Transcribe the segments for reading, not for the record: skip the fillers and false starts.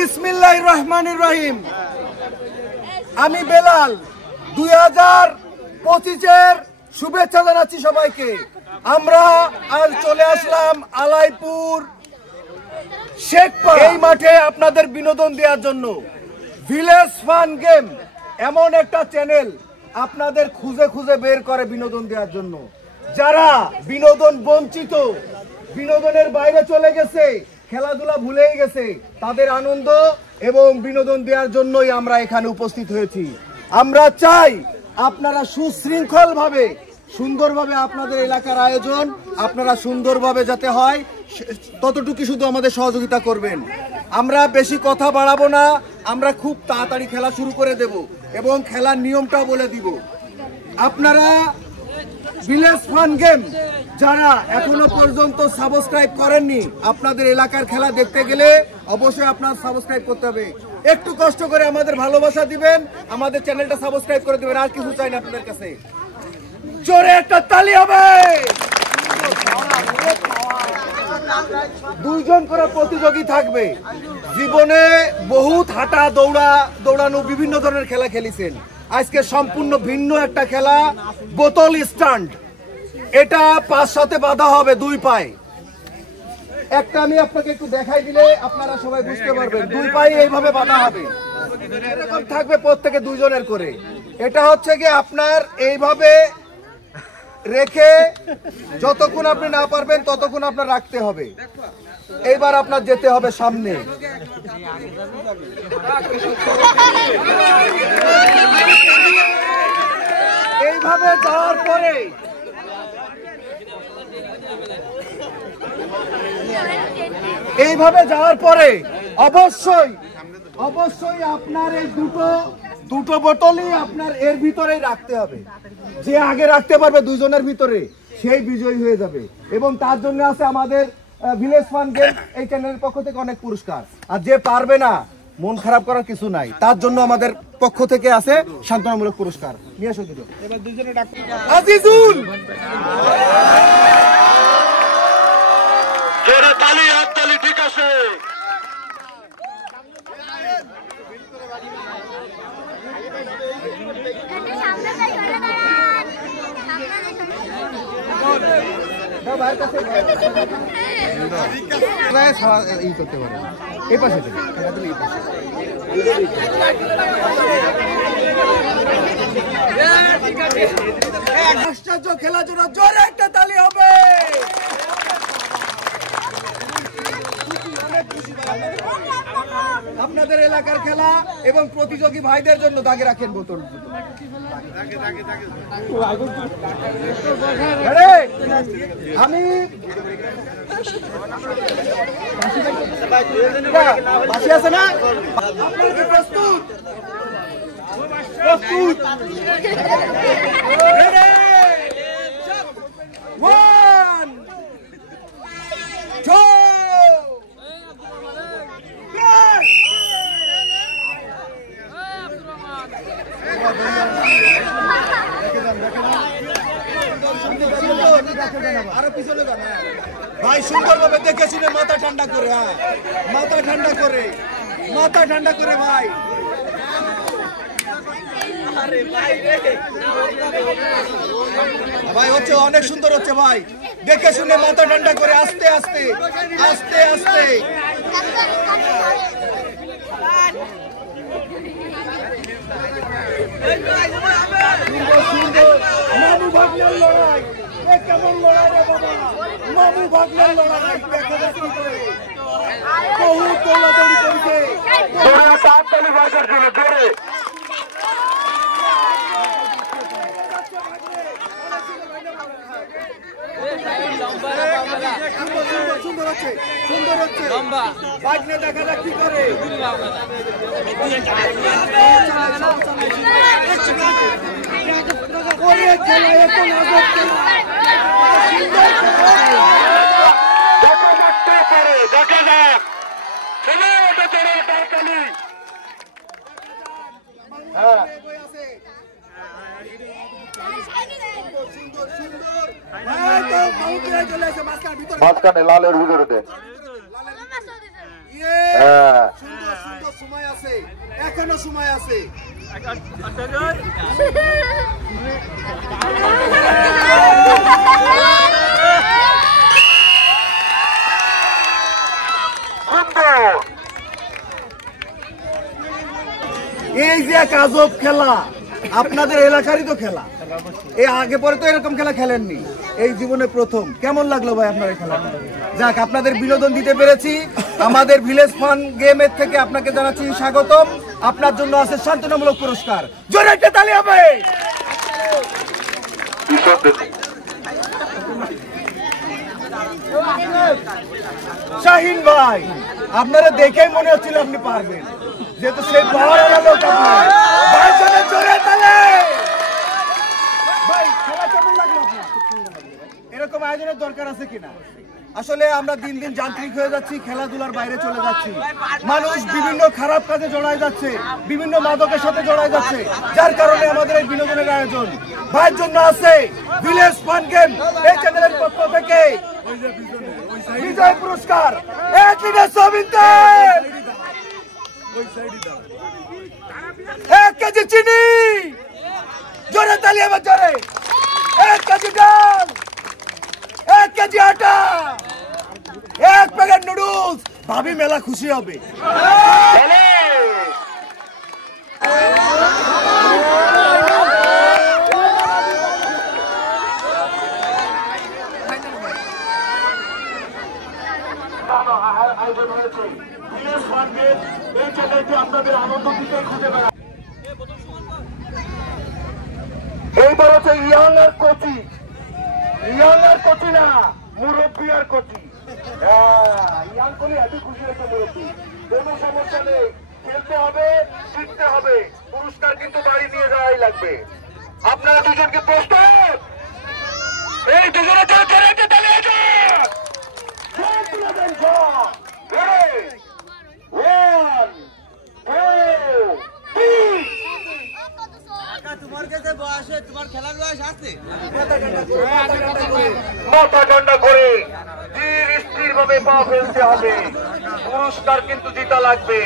বিসমিল্লাহির রহমানির রহিম। আমি বেলাল 2025-এর শুভেচ্ছা জানাচ্ছি সবাইকে। আমরা আজ চলে আসলাম আলাইপুর শেখপাড়া এই মাঠে আপনাদের বিনোদন দেওয়ার জন্য। ভিলেজ ফান গেম এমন একটা চ্যানেল আপনাদের খুঁজে খুঁজে বের করে বিনোদন দেওয়ার জন্য। যারা বিনোদন বঞ্চিত, বিনোদনের বাইরে চলে গেছে, খেলাধুলা ভুলেই গেছে, তাদের আনন্দ এবং বিনোদন দেওয়ার জন্যই আমরা এখানে উপস্থিত হয়েছি। আমরা চাই আপনারা সুশৃঙ্খল ভাবে সুন্দরভাবে আপনাদের এলাকার আয়োজন আপনারা সুন্দরভাবে যাতে হয় ততটুকু শুধু আমাদের সহযোগিতা করবেন। আমরা বেশি কথা বাড়াবো না, আমরা খুব তাড়াতাড়ি খেলা শুরু করে দেব এবং খেলার নিয়মটাও বলে দিব। আপনারা ভিলেজ ফান গেম যারা এখনো পর্যন্ত সাবস্ক্রাইব করেননি, আপনাদের এলাকার খেলা দেখতে গেলে অবশ্যই আপনার সাবস্ক্রাইব করতে হবে। একটু কষ্ট করে আমাদের ভালোবাসা দিবেন, আমাদের চ্যানেলটা সাবস্ক্রাইব করে দিবেন। আর কিছু চাই না আপনাদের কাছে। জোরে একটা তালি হবে। দুইজন করে প্রতিযোগী থাকবে। জীবনে বহুত হাঁটা দৌড়ানো বিভিন্ন ধরনের খেলা খেলেছেন। আজকে সম্পূর্ণ ভিন্ন একটা খেলা, বোতল স্ট্যান্ড। এটা 5 সাথে বাঁধা হবে 2 পায়ে। একটা আমি আপনাকে একটু দেখাই দিলে আপনারা সবাই বুঝতে পারবেন। 2 পায়ে এইভাবে বাঁধা হবে, এরকম থাকবে প্রত্যেকে 2 জনের করে। এটা হচ্ছে কি আপনার এইভাবে রেখে যতক্ষণ আপনি না পারবেন ততক্ষণ আপনার রাখতে হবে। এইবার আপনার যেতে হবে সামনে। এইভাবে যাওয়ার পরে অবশ্যই আপনার এই দুটো বোতলই আপনার এর ভিতরেই রাখতে হবে। যে আগে রাখতে পারবে 2 জনের ভিতরে সেই বিজয়ী হয়ে যাবে। এবং তার জন্য আছে আমাদের ভিলেজ ফান গেম এই চ্যানেলের পক্ষ থেকে অনেক পুরস্কার। আর যে পারবে না, মন খারাপ করার কিছু নাই, তার জন্য আমাদের পক্ষ থেকে আছে সান্ত্বনামূলক পুরস্কার। নিয়ে আসো দুটো। এবার 2 জনে ডাক। আজিজুল জোরে তালি, হাত তালি, ঠিক আছে। আশ্চর্য খেলার জন্য জোরে একটা তালি হবে। আপনাদের এলাকার খেলা এবং প্রতিযোগী ভাইদের জন্য দাগে রাখেন বোতল। আমি বাসি আছে না? প্রস্তুত? প্রস্তুত? 1 2 আরো পিছনে যান ভাই, সুন্দরভাবে দেখে শুনে মাথা ঠান্ডা করে। মাথা ঠান্ডা করে ভাই। ভাই হচ্ছে অনেক সুন্দর হচ্ছে ভাই, দেখে শুনে মাথা ঠান্ডা করে আস্তে আস্তে আস্তে আস্তে। মামু ভাগ্নের লড়াই, কেমন লড়াই রে বাবা। মামু ভাগ্নের লড়াই দেখা যাচ্ছে বহু দৌড়াদৌড়ি করছে। সুন্দর হচ্ছে ভাগ্নে, দেখা যাক কি করে। দেখা যাক। মাঝখানে লালের ভিতরে দেন। সুন্দর এখনো সময় আছে। এই যে এক আজব খেলা, আপনাদের এলাকারই তো খেলা, এই আগে পরে তো এরকম খেলা খেলেননি, এই জীবনে প্রথম। কেমন লাগলো ভাই আপনার এই খেলা? যাক, আপনাদের বিনোদন দিতে পেরেছি। আমাদের ভিলেজ ফান গেমের থেকে আপনাকে জানাচ্ছি স্বাগতম। আপনার জন্য আছে সান্ত্বনামূলক পুরস্কার। জোরে একটা তালি হবে। শাহিন ভাই, আপনারা দেখেই মনে হচ্ছিল আপনি পারবেন, যেহেতু সেই পাওয়ার লোক আপনার। ভাই জোরে জোরে তালি। ভাই খেলা কেমন লাগলো আপনার? এরকম আয়োজনের দরকার আছে কিনা? আসলে আমরা দিন দিন যান্ত্রিক হয়ে যাচ্ছি, খেলাধুলার বাইরে চলে যাচ্ছি, মানুষ বিভিন্ন খারাপ কাজে জড়ায় যাচ্ছে, বিভিন্ন মাদকের সাথে জড়ায় যাচ্ছে, যার কারণে আমাদের এই বিনোদনের আয়োজন। ভাইয়ের জন্য আছে ভিলেজ ফান গেম এই চ্যানেলের পক্ষ থেকে বিজয় পুরস্কার 1 লিটার সয়াবিন তেল, 1 কেজি চিনি, জোরে তালি হবে জোরে, 1 কেজি ডাল, 1 কেজি আটা, 1 প্যাকেট নুডলস। ভাবি মেলা খুশি হবে। আয়োজন হয়েছে ভিলেজ ফান গেম, এই চ্যানেলটি আপনাদের আনন্দ দিতে খুঁজে বেড়ায়। এইবার হচ্ছে ইয়াং আর কোচি, ইয়াং আর কোচি না, মুরব্বী আর কোচি। ইয়াং করলে এত খুশি হয়েছে মুরব্বী। কোনো সমস্যা নেই, খেলতে হবে, জিততে হবে, পুরস্কার কিন্তু বাড়ি নিয়ে যাওয়াই লাগবে। আপনারা দুজনকে প্রস্তুত? এই দুজনে মাথা ঠান্ডা করে ধীর স্থির ভাবে পা ফেলতে হবে। পুরস্কার কিন্তু জিতা লাগবে।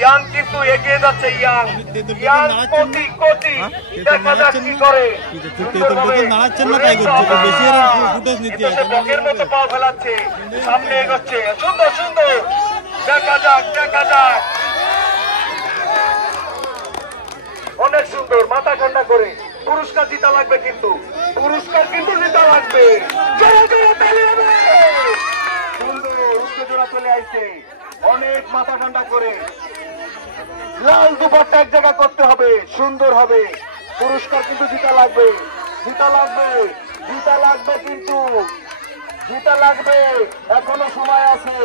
ইয়াং কিন্তু এগিয়ে যাচ্ছে, ইয়াং ইয়াং কোটি কোটি, দেখা যাক কি করে। বকের মতো পা ফেলাচ্ছে, সামনে এগোচ্ছে, সুন্দর সুন্দর, দেখা যাক দেখা যাক, অনেক সুন্দর। মাথা ঠান্ডা করে, পুরস্কার জিতা লাগবে, কিন্তু পুরস্কার কিন্তু জিতা লাগবে। সুন্দর উত্তেজনা চলে আসছে, অনেক মাথা ঠান্ডা করে। লাল দুপাট্টা এক জায়গা করতে হবে, সুন্দর হবে। পুরস্কার কিন্তু জিতা লাগবে, জিতা লাগবে, জিতা লাগবে, কিন্তু জিতা লাগবে। এখনো সময় আছে,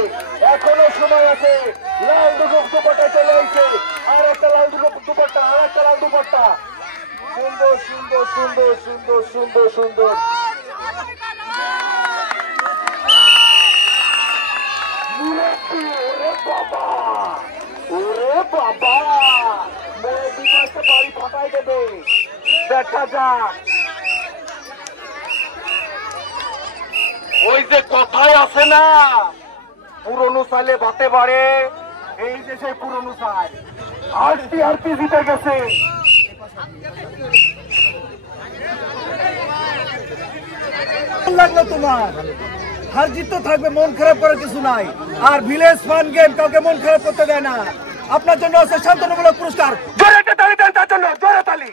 এখনো সময় আছে। লাল দুপাট্টা চলে আসছে, আর একটা লাল দুপাট্টা, আর একটা লাল দুপাট্টা। সুন্দর সুন্দর সুন্দর সুন্দর সুন্দর সুন্দর। ওরে বাবা, ওরে বাবা, বিপাশে বাড়ি ফাটাই দেবে, দেখা যাক। ওই যে কথাই আছে না, পুরনো সালে বাতে বাড়ে, এই যে সেই পুরনো সাল। আরতি আরতি জিতে গেছে। লাগলো তোমার? হার জিত তো থাকবে, মন খারাপ করার কিছু নাই। আর ভিলেজ ফান গেম কাউকে মন খারাপ করতে দেয় না। আপনার জন্য আছে সান্ত্বনামূলক পুরস্কার। জোরে একটা তালি দেন তার জন্য, জোরে তালি।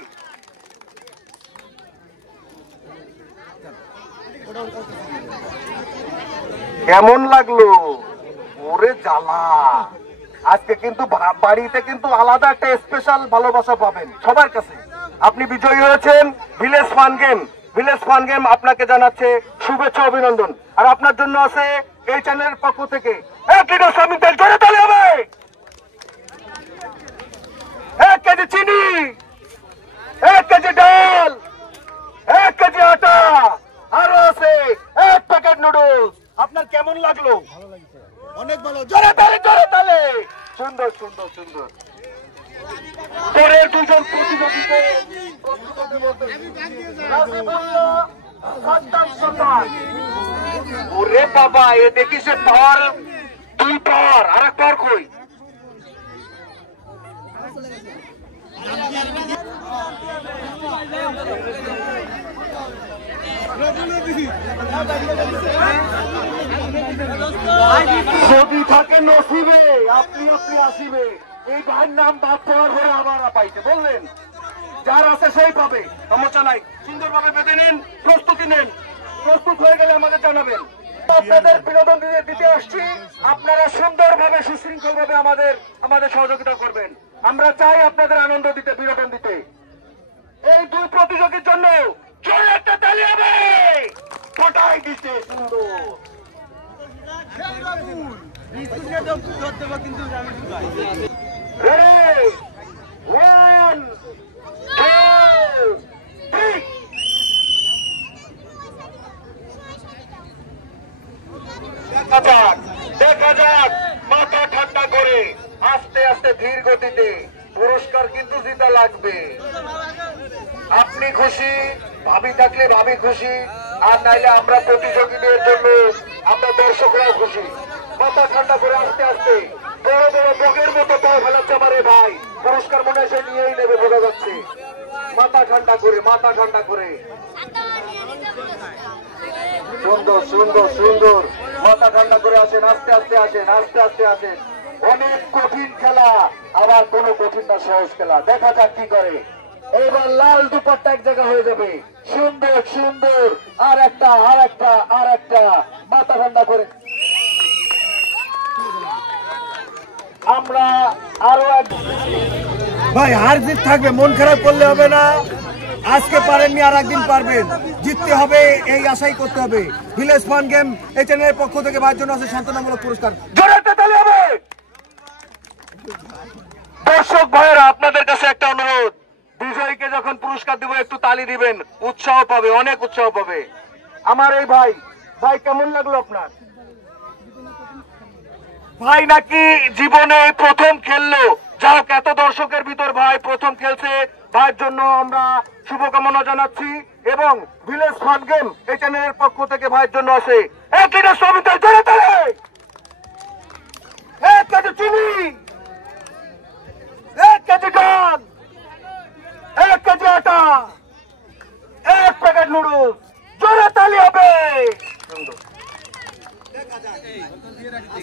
কেমন লাগলো? ওরে জ্বালা, আজকে কিন্তু বাড়িতে কিন্তু আলাদা একটা স্পেশাল ভালোবাসা পাবেন সবার কাছে। আপনি বিজয়ী হয়েছেন village fun game. Village fun game আপনাকে জানাচ্ছে শুভেচ্ছা, অভিনন্দন। আর আপনার জন্য আছে এই চ্যানেলের পক্ষ থেকে 1 লিটার সয়াবিন তেল, জোরে তালি হবে। 1 কেজি চিনি, 1 কেজি ডাল, 1 কেজি আটা, আরো আছে 1 প্যাকেট নুডলস। আপনার কেমন লাগলো? অনেক ভালো, জোরে তালি, জোরে তালি। সুন্দর সুন্দর সুন্দর। পরের দুজন প্রতিযোগীকে ওরে বাবা, এ দেখিস পাওয়ার, 2 পাওয়ার, আর এক পাওয়ার কই? যদি থাকে নসিবে আপনি আপনি আসিবে। এই ভাইয়ের নাম বাদ পাওয়ার পরে আবার পাইতে বললেন, যার আছে সেই পাবে। সমস্যা নাই, সুন্দরভাবে বেঁধে নিন, প্রস্তুতি নেন। প্রস্তুত হয়ে গেলে আমাদের জানাবেন। আপনাদের বিনোদন দিতে আসছি, আপনারা সুন্দরভাবে সুশৃঙ্খল ভাবে আমাদের সহযোগিতা করবেন। আমরা চাই আপনাদের আনন্দ দিতে, বিনোদন দিতে। এই দুই প্রতিযোগীর জন্য জোরে একটা তালি হবে। ফটাই দিতে সুন্দর। Ready? 1, 2, 3. দেখা যাক মাথা ঠান্ডা করে আস্তে আস্তে ধীর গতিতে। পুরস্কার কিন্তু জিতা লাগবে। আপনি খুশি, ভাবি থাকলে ভাবি খুশি, আর নাইলে আমরা প্রতিযোগীদের জন্য আমরা দর্শকরাও খুশি। মাথা ঠান্ডা করে আস্তে আস্তে। বড় বড় বগের মতো পাও ফেলাচ্ছে আমার ভাই। পুরস্কার মনে এসে নিয়েই নেবে, বোঝা যাচ্ছে। মাথা ঠান্ডা করে, মাথা ঠান্ডা করে। সুন্দর সুন্দর সুন্দর। মাথা ঠান্ডা করে আসেন, আস্তে আস্তে আসেন, আস্তে আস্তে আসেন। অনেক কঠিন খেলা, আবার কোন কঠিন না, সহজ খেলা। দেখা যাক কি করে। এবার লাল দুপাট্টা এক জায়গা হয়ে যাবে। সুন্দর সুন্দর। আর একটা, আর একটা, আর একটা। মাথা ঠান্ডা করে আমরা আরো এক। ভাই হার জিত থাকবে, মন খারাপ করলে হবে না। আজকে পারেননি, আর একদিন পারবেন। জিততে হবে, এই আশাই করতে হবে। ভিলেজ ফান গেম এই চ্যানেলের পক্ষ থেকে ভাইয়ের জন্য আছে সান্ত্বনামূলক পুরস্কার। জোরে তালি হবে। দর্শক ভাইয়েরা, আপনাদের কাছে একটা অনুরোধ, বিজয়ীকে যখন পুরস্কার দিব একটু তালি দিবেন, উৎসাহ পাবে, অনেক উৎসাহ পাবে। আমার এই ভাই, ভাই কেমন লাগলো আপনার? ভাই নাকি জীবনে প্রথম খেললো। যাই হোক, এত দর্শকের ভিতর ভাই প্রথম খেলছে। ভাইয়ের জন্য আমরা শুভকামনা জানাচ্ছি, এবং ভিলেজ ফান গেম এই চ্যানেলের পক্ষ থেকে ভাইয়ের জন্য আছে 1 লিটার সবিতা, জোরে তালি। 1 কেজি চিনি, 1 কেজি ডাল, 1 কেজি আটা, 1 প্যাকেট নুডলস। জোরে তালি হবে।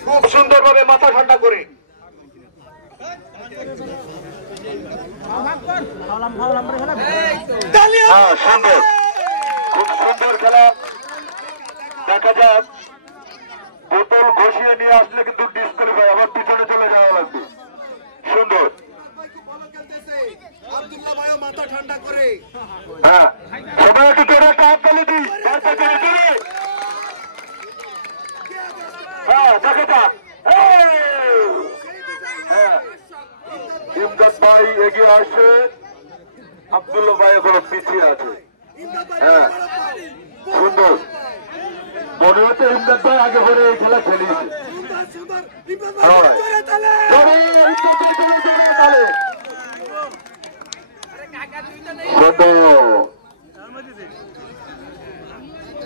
খুব সুন্দর ভাবে মাথা ঠান্ডা করে। সুন্দর, খুব সুন্দর খেলা। দেখা যাক, বোতল ঘষিয়ে নিয়ে আসলে কিন্তু ডিসকোয়ালিফাই, আবার পিছনে চলে যাওয়া লাগবে। সুন্দর। মাথা ঠান্ডা করে। হ্যাঁ, সবাই একটু জোরে একটা হাত তালি দিই। হ্যাঁ, দেখা যাক। ইমদাদ ভাই এগিয়ে আসছে, আব্দুল্লাহ ভাই এখনো পিছিয়ে আছে। হ্যাঁ, সুন্দর। মনে হচ্ছে ইমদাদ ভাই আগে পরে এই খেলা খেলিয়েছে।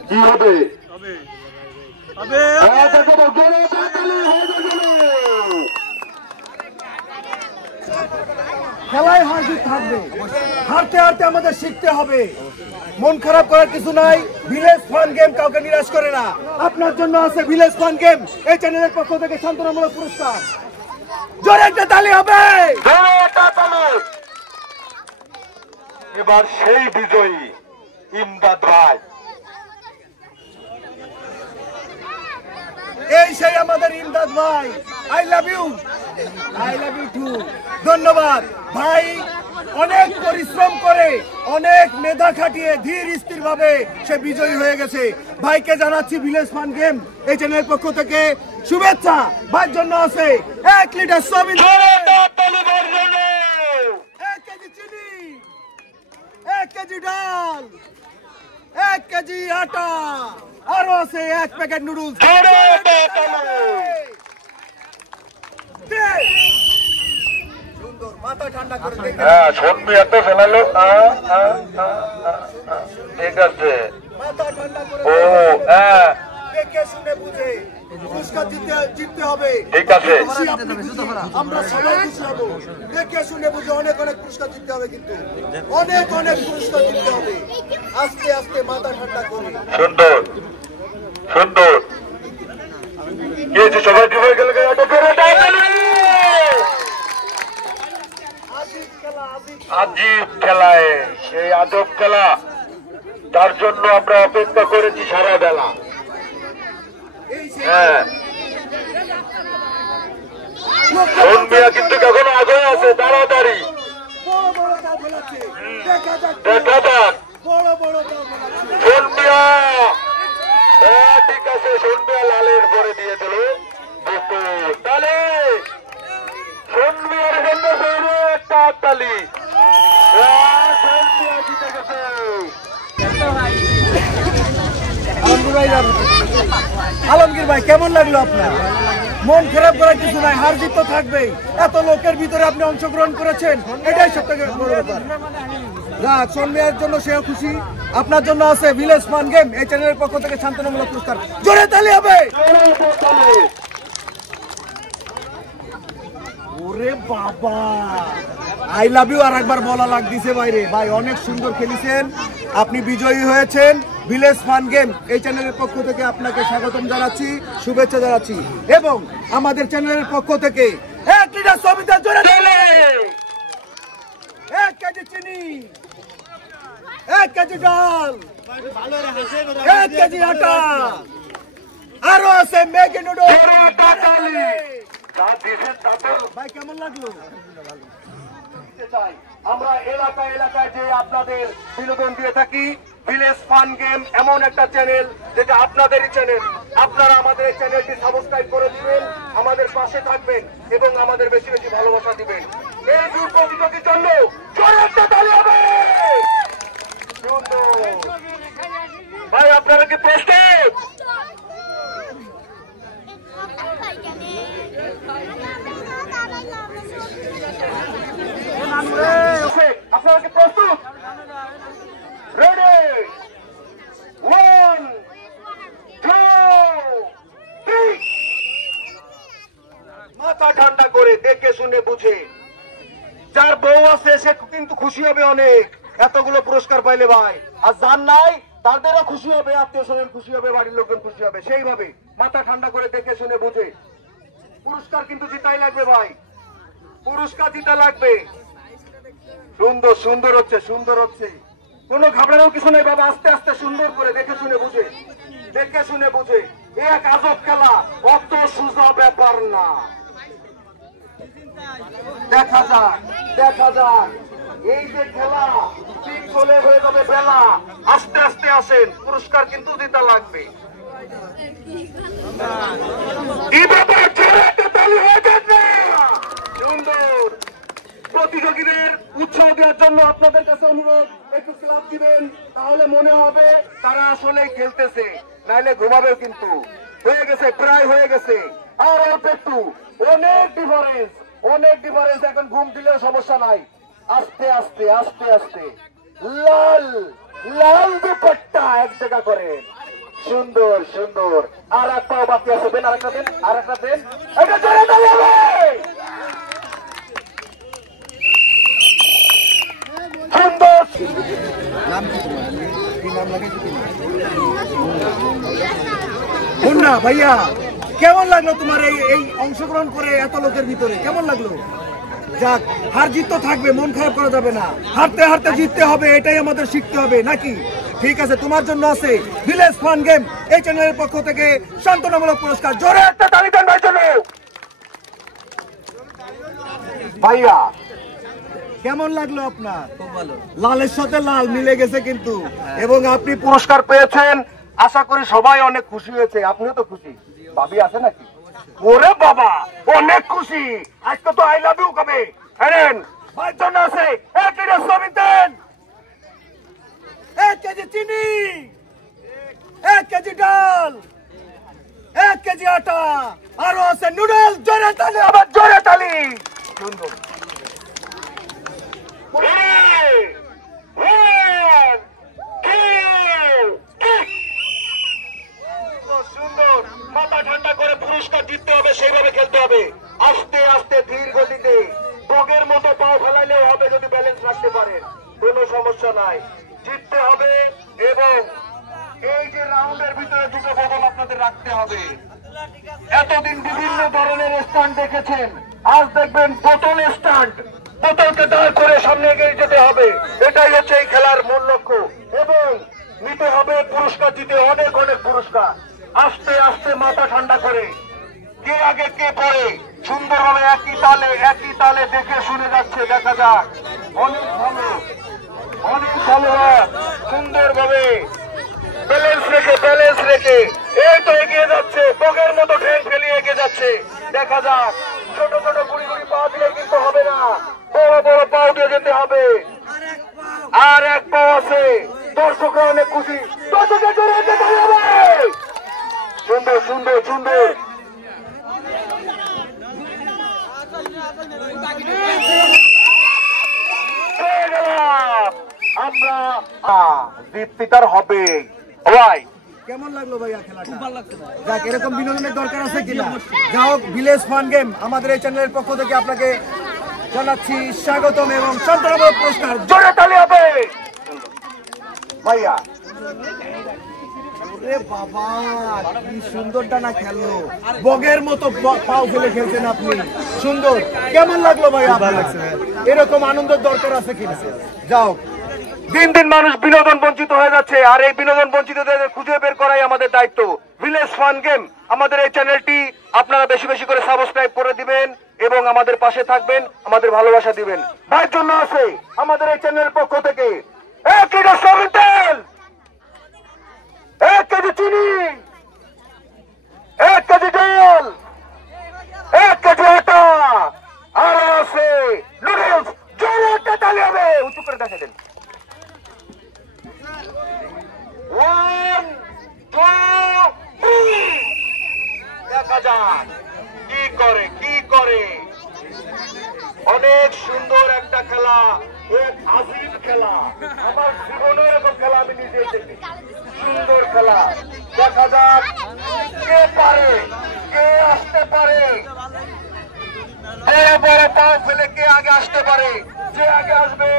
কি হবে? খেলায় হার জিত থাকবে, হারতে হারতে আমাদের শিখতে হবে। মন খারাপ করার কিছু নাই। ভিলেজ ফান গেম কাউকে নিরাশ করে না। আপনার জন্য আছে ভিলেজ ফান গেম এই চ্যানেলের পক্ষ থেকে সান্ত্বনামূলক পুরস্কার। জোরে একটা তালি হবে। এবার সেই বিজয়ী ইমদাদ ভাই। এই সেই আমাদের ইমদাদ ভাই। I love you, I love you too. ধন্যবাদ ভাই। অনেক পরিশ্রম করে, অনেক মেধা খাটিয়ে ধীর স্থির ভাবে সে বিজয়ী হয়ে গেছে। ভাইকে জানাচ্ছি ভিলেজ ফান গেম এই চ্যানেলের পক্ষ থেকে শুভেচ্ছা। ভাইয়ের জন্য আছে 1 লিটার সয়াবিন, 1 কেজি চিনি, 1 কেজি ডাল, 1 কেজি আটা, আরো আছে 1 প্যাকেট নুডলস। সুন্দর, মাথা ঠান্ডা করে দেখে। হ্যাঁ, শুনবি এত ফেলালো। ঠিক আছে, মাথা ঠান্ডা করে। ও হ্যাঁ, দেখে শুনে বুঝে পুরস্কার জিততে হবে। ঠিক আছে। আমরা সবাই খুশি হব। দেখে শুনে বুঝে অনেক অনেক পুরস্কার জিততে হবে, কিন্তু অনেক অনেক পুরস্কার জিততে হবে। আস্তে আস্তে মাথা ঠান্ডা করে। সুন্দর সুন্দর গিয়েছে সবাই ডুবে গেল। আজীব খেলায় সেই আজব খেলা, তার জন্য আমরা অপেক্ষা করেছি সারা বেলা। হ্যাঁ, মিয়া কিন্তু এখনো আগে আছে, তাড়াতাড়ি দেখা যাক। মিয়া, হ্যাঁ ঠিক আছে, মিয়া লালের পরে দিয়ে দিল তালে। মিয়ার জন্য একটা তালি, জিতে গেছে। আলমগীর ভাই, কেমন লাগলো আপনার? মন খারাপ করার কিছু নাই, হার জিত তো থাকবেই। এত লোকের ভিতরে আপনি অংশগ্রহণ করেছেন, এটাই সবথেকে বড় ব্যাপার। যাক, সন্মিয়ার জন্য সেও খুশি, আপনার জন্য আছে ভিলেজ ফান গেম এই চ্যানেলের পক্ষ থেকে শান্তনামূলক পুরস্কার। জোরে তালি হবে। ওরে বাবা, আই লাভ ইউ আর একবার বলা লাগতেছে বাইরে। ভাই অনেক সুন্দর খেলেছেন, আপনি বিজয়ী হয়েছেন। ভিলেজ ফান গেম এই চ্যানেলের পক্ষ থেকে আপনাকে স্বাগতম জানাচ্ছি, শুভেচ্ছা জানাচ্ছি। এবং আমাদের চ্যানেলের পক্ষ থেকে 1 লিটার সবিতা জোরে তালি, 1 কেজি চিনি, 1 কেজি ডাল, 1 কেজি আটা, আরো আছে ম্যাগি নুডলস। ভাই কেমন লাগলো? আমরা এলাকায় এলাকায় যে আপনাদের বিনোদন দিয়ে থাকি। ভিলেজ ফান গেম এমন একটা চ্যানেল যেটা আপনাদেরই চ্যানেল। আপনারা আমাদের এই চ্যানেলটি সাবস্ক্রাইব করে দিবেন, আমাদের পাশে থাকবেন এবং আমাদের বেশি বেশি ভালোবাসা দিবেন। এই দূর প্রতিযোগীর জন্য জোরে একটা তালি হবে। ভাই আপনারা কি প্রস্তুত? আপনারা কি প্রস্তুত? রেডি, 1 2 3। মাথা ঠান্ডা করে দেখে শুনে বুঝে। যার বউ আছে সে কিন্তু খুশি হবে অনেক, এতগুলো পুরস্কার পাইলে ভাই। আর যার নাই তাদেরও খুশি হবে, আত্মীয় স্বজন খুশি হবে, বাড়ির লোকজন খুশি হবে। সেইভাবে মাথা ঠান্ডা করে দেখে শুনে বুঝে পুরস্কার কিন্তু জিতাই লাগবে ভাই, পুরস্কার জিতা লাগবে। সুন্দর সুন্দর হচ্ছে, সুন্দর হচ্ছে, কোনো ঘাবড়ানোর কিছু নেই বাবা। আস্তে আস্তে সুন্দর করে দেখে শুনে বুঝে, দেখে শুনে বুঝে। এক আজব খেলা, অত সোজা ব্যাপার না। দেখা যাক, দেখা যাক। এই যে খেলা, ঠিক চলে হয়ে যাবে বেলা। আস্তে আস্তে আসেন, পুরস্কার কিন্তু দিতে লাগবে। সুন্দর। প্রতিযোগীদের উৎসাহ দেওয়ার জন্য আপনাদের কাছে অনুরোধ, একটু ক্লাব দিবেন, তাহলে মনে হবে তারা আসলে খেলতেছে, নাইলে ঘুমাবে। কিন্তু হয়ে গেছে, প্রায় হয়ে গেছে, আর অল্প একটু। অনেক ডিফারেন্স, অনেক ডিফারেন্স। এখন ঘুম দিলেও সমস্যা নাই। আস্তে আস্তে আস্তে আস্তে লাল লাল দুপাট্টা এক জায়গা করে। সুন্দর সুন্দর। আর এক পাও বাকি আছে, দেন আরেকটা দেন, আরেকটা দেন। এটা জোরে তালি হবে। সুন্দর। মুন্না ভাইয়া, কেমন লাগলো তোমার এই অংশগ্রহণ করে এত লোকের ভিতরে? কেমন লাগলো? যাক, হার জিত তো থাকবে, মন খারাপ করা যাবে না। হারতে হারতে জিততে হবে, এটাই আমাদের শিখতে হবে নাকি? ঠিক আছে, তোমার জন্য আছে ভিলেজ ফান গেম এই চ্যানেলের পক্ষ থেকে শান্তনামূলক পুরস্কার। জোরে একটা তালি দেন ভাই জন্য। ভাইয়া কেমন লাগলো আপনার? খুব ভালো। লালের সাথে লাল মিলে গেছে কিন্তু, এবং আপনি পুরস্কার পেয়েছেন। আশা করি সবাই অনেক খুশি হয়েছে, আপনিও তো খুশি। ভাবি আছে নাকি? ওরে বাবা, অনেক খুশি। আজকে তো আই লাভ ইউ কবে হেরেন ভাইয়ের জন্য আছে 1 লিটার সবিন দেন, 1 কেজি চিনি, 1 কেজি ডাল, 1 কেজি আটা, আরো আছে নুডলস। জোরে তালি, আবার জোরে তালি। সুন্দর। সুন্দর, মাথা ঠান্ডা সমস্যা নাই, জিততে হবে। এবং এই যে রাউন্ডের ভিতরে দুটো বোতল আপনাদের রাখতে হবে। এতদিন বিভিন্ন ধরনের স্ট্যান্ড দেখেছেন, আজ দেখবেন বোতল স্ট্যান্ড। বোতলকে দাঁড় করে সামনে এগিয়ে যেতে হবে, এটাই হচ্ছে এই খেলার মূল লক্ষ্য। এবং নিতে হবে পুরস্কার, জিতে অনেক অনেক পুরস্কার। আস্তে আস্তে মাথা ঠান্ডা করে কে আগে কে পরে সুন্দরভাবে একই তালে দেখে শুনে যাচ্ছে। দেখা যাক, অনেক ভালো সুন্দরভাবে ব্যালেন্স রেখে এই তো এগিয়ে যাচ্ছে, বগের মতো ঠ্যাং ফেলিয়ে এগিয়ে যাচ্ছে। দেখা যাক, ছোট ছোট গুড়ি গুড়ি পা দিলে কিন্তু হবে না, বড় বড় পাও দিয়ে যেতে হবে। আর এক পাও আছে, দর্শকরা অনেক খুশি, দর্শকের জোরে যেতে হবে। সুন্দর সুন্দর সুন্দর আমরা দীপ্তিতার হবে। ভাই কেমন লাগলো ভাইয়া খেলাটা? খুব ভালো লাগছে। যাক, এরকম বিনোদনের দরকার আছে কিনা? যাই হোক, ভিলেজ ফান গেম আমাদের এই চ্যানেলের পক্ষ থেকে আপনাকে জানাচ্ছি স্বাগতম এবং সান্ত্বনামূলক পুরস্কার। জোরে তালি হবে ভাইয়া। বাবা, কি সুন্দর ডানা খেললো, বগের মতো পাও ফেলে খেলছেন আপনি। সুন্দর, কেমন লাগলো ভাই? এরকম আনন্দের দরকার আছে কিনা? যাও, দিন দিন মানুষ বিনোদন বঞ্চিত হয়ে যাচ্ছে, আর এই বিনোদন বঞ্চিতদের খুঁজে বের করাই আমাদের দায়িত্ব। ভিলেজ ফান গেম আমাদের এই চ্যানেলটি আপনারা বেশি বেশি করে সাবস্ক্রাইব করে দিবেন এবং আমাদের পাশে থাকবেন, আমাদের ভালোবাসা দিবেন। ভাইয়ের জন্য আছে আমাদের এই চ্যানেলের পক্ষ থেকে 1 লিটার সয়াবিন তেল, 1 কেজি চিনি, 1 কেজি ডাল, 1 কেজি আটা, আর আছে নুডলস। জোরে একটা তালি হবে, উঁচু করে দেখে দেন। 1 2 3। দেখা যাক কি করে। অনেক সুন্দর একটা খেলা, এক আজীব খেলা। আমার জীবনের এরকম খেলা আমি নিজেই দেখি। সুন্দর খেলা, দেখা যাক কে পারে, কে আসতে পারে, বড় বড় পাও ফেলে কে আগে আসতে পারে। যে আগে আসবে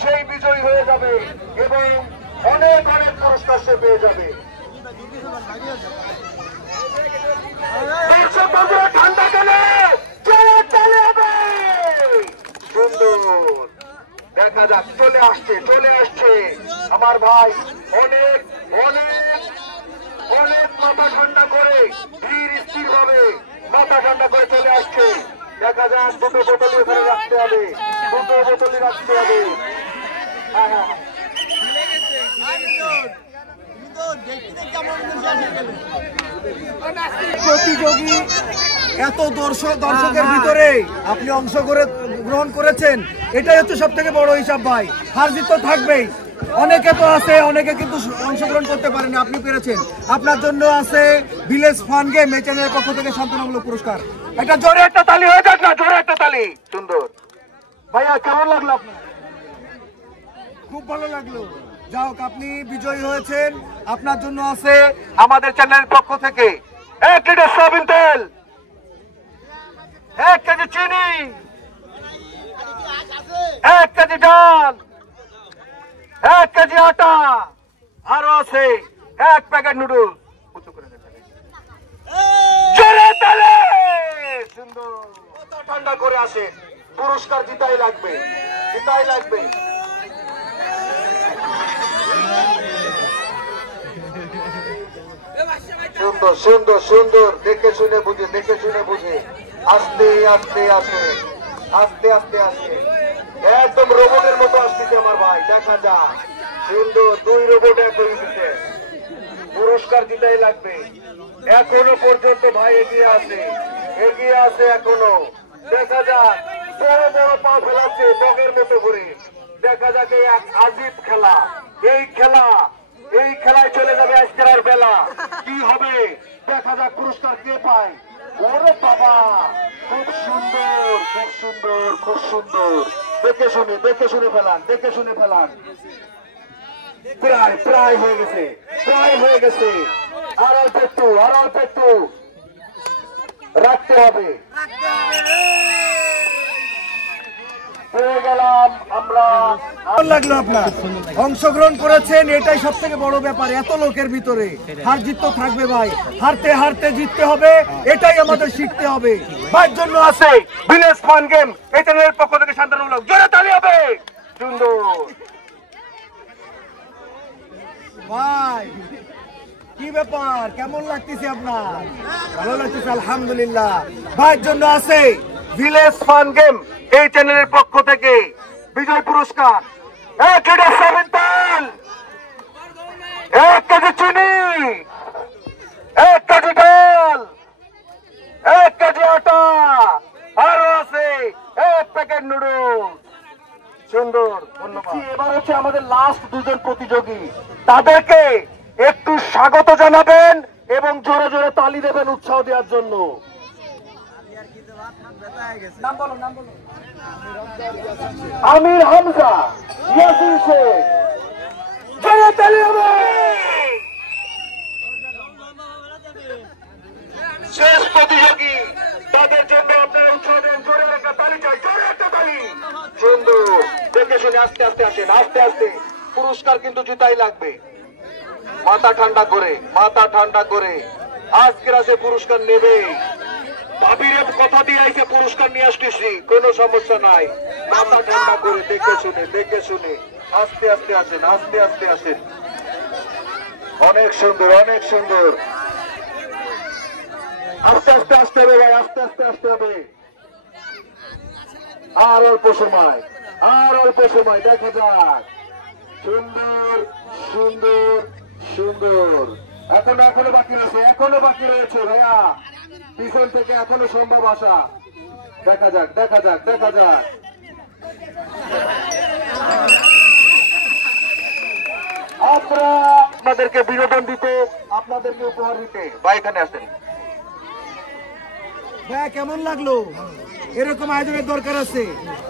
সেই বিজয়ী হয়ে যাবে এবং অনেক অনেক পুরস্কার সে পেয়ে যাবে। ঠান্ডা গেলে সুন্দর, দেখা যাক চলে আসছে আমার ভাই। অনেক অনেক অনেক মাথা ঠান্ডা করে, ধীর স্থির ভাবে মাথা ঠান্ডা করে চলে আসছে। দেখা যাক, দুটো বোতলই ওখানে রাখতে হবে, হ্যাঁ। প্রতিযোগী এত দর্শকের ভিতরে আপনি গ্রহণ করেছেন, এটাই হচ্ছে সব থেকে বড় হিসাব ভাই। হার জিত তো থাকবেই, অনেকে তো আছে, অনেকে কিন্তু অংশগ্রহণ করতে পারেনি, আপনি পেরেছেন। আপনার জন্য আছে ভিলেজ ফান গেম এই চ্যানেলের পক্ষ থেকে সান্ত্বনামূলক পুরস্কার। এটা জোরে একটা তালি হয়ে যাক না, জোরে একটা তালি। সুন্দর ভাইয়া, কেমন লাগলো আপনার? খুব ভালো লাগলো। যাই হোক, আপনি বিজয়ী হয়েছেন। আপনার জন্য আছে আমাদের চ্যানেলের পক্ষ থেকে 1 লিটার সয়াবিন তেল, 1 কেজি চিনি, 1 কেজি ডাল, 1 কেজি আটা, আরো আছে 1 প্যাকেট নুডলস। জোরে তালি। সুন্দর, ঠান্ডা করে আসে, পুরস্কার জিতাই লাগবে। সুন্দর দেখে শুনে বুঝে আস্তে আস্তে একদম রোবটের মতো আসতেছে আমার ভাই। দেখা যাক, সুন্দর 2 রোবট একই দিচ্ছে, পুরস্কার জিতাই লাগবে। এখনো পর্যন্ত ভাই এগিয়ে আছে এখনো। দেখা যাক, বড় বড় পা ফেলাচ্ছে বগের মতো করে। দেখা যাক, এই এক আজীব খেলা, এই খেলায় চলে যাবে আজকের আর বেলা। কি হবে দেখা যাক, পুরস্কার কে পায়। ওরে বাবা, খুব সুন্দর। দেখে শুনে ফেলান। প্রায় হয়ে গেছে। আর অল্প একটু রাখতে হবে। পেয়ে গেলাম আমরা। কেমন লাগলো আপনার? অংশগ্রহণ করেছেন, এটাই সব থেকে বড় ব্যাপার। এত লোকের ভিতরে হার জিত তো থাকবে ভাই, হারতে হারতে জিততে হবে, এটাই আমাদের শিখতে হবে। তার জন্য আছে ভিলেজ ফান গেম, এই চ্যানেলের পক্ষ থেকে শান্তনুমূলক জোরে তালি হবে। সুন্দর ভাই, কি ব্যাপার, কেমন লাগতেছে আপনার? ভালো লাগতেছে, আলহামদুলিল্লাহ। ভাইয়ের জন্য আছে ভিলেজ ফান গেম, এই চ্যানেলের পক্ষ থেকে বিজয় পুরস্কার 1 লিটার সয়াবিন তেল, 1 কেজি চিনি, 1 কেজি ডাল, 1 কেজি আটা, আরো আছে 1 প্যাকেট নুডলস। সুন্দর, ধন্যবাদ। এবার হচ্ছে আমাদের লাস্ট দুজন প্রতিযোগী, তাদেরকে একটু স্বাগত জানাবেন এবং জোরে জোরে তালি দেবেন উৎসাহ দেওয়ার জন্য। আমির হামজা, ইয়াসিন শেখ, জোরে তালি হবে। শেষ প্রতিযোগী, তাদের জন্য আপনারা উৎসাহ দেন, জোরে একটা তালি চাই, জোরে একটা তালি। সুন্দর, দেখে শুনে আস্তে আস্তে আসেন, আস্তে আস্তে। পুরস্কার কিন্তু জুতাই লাগবে। মাথা ঠান্ডা করে, মাথা ঠান্ডা করে, আজকের আছে পুরস্কার নেবে। ভাবিরে কথা দিয়ে আইছে পুরস্কার নিয়ে আসতেছি, কোনো সমস্যা নাই। মাথা ঠান্ডা করে, দেখে শুনে, দেখে শুনে আস্তে আস্তে আসেন, আস্তে আস্তে আসেন। অনেক সুন্দর, অনেক সুন্দর। আস্তে আস্তে আসতে হবে ভাই, আস্তে আস্তে আসতে হবে। আর অল্প সময়, আর অল্প সময়, দেখা যাক। সুন্দর সুন্দর সুন্দর। এখনো বাকি রয়েছে, এখনো বাকি রয়েছে ভাইয়া, পিছন থেকে এখনো সম্ভব আসা। দেখা যাক, দেখা যাক, দেখা যাক। আমরা আপনাদেরকে বিনোদন দিতে, আপনাদেরকে উপহার দিতে ভাই এখানে আসেন। ভাই, কেমন লাগলো? এরকম আয়োজনের দরকার আছে,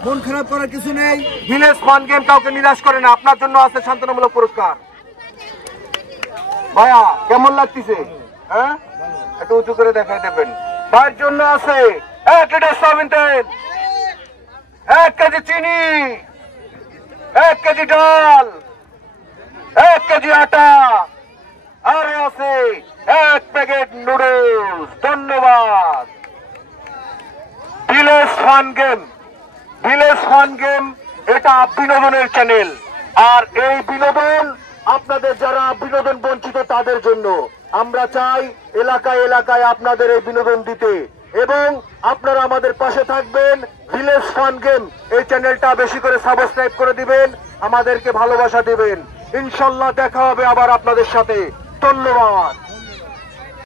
মন খারাপ করার কিছু নেই। ভিলেজ ফান গেম কাউকে নিরাশ করে না, আপনার জন্য আছে শান্তনামূলক পুরস্কার। ভাইয়া কেমন লাগতেছে? হ্যাঁ, একটু উঁচু করে দেখাই দেবেন। ভাইয়ের জন্য আছে 1 লিটার সয়াবিন তেল, 1 কেজি চিনি, 1 কেজি ডাল, 1 কেজি আটা, আর আছে 1 প্যাকেট নুডলস। ধন্যবাদ। Village fun game, village fun game এটা বিনোদনের চ্যানেল, আর এই বিনোদন আপনাদের যারা বিনোদন বঞ্চিত তাদের জন্য। আমরা চাই এলাকায় এলাকায় আপনাদের এই বিনোদন দিতে, এবং আপনারা আমাদের পাশে থাকবেন। ভিলেজ ফান গেম এই চ্যানেলটা বেশি করে সাবস্ক্রাইব করে দিবেন, আমাদেরকে ভালোবাসা দিবেন। ইনশাল্লাহ দেখা হবে আবার আপনাদের সাথে। ধন্যবাদ।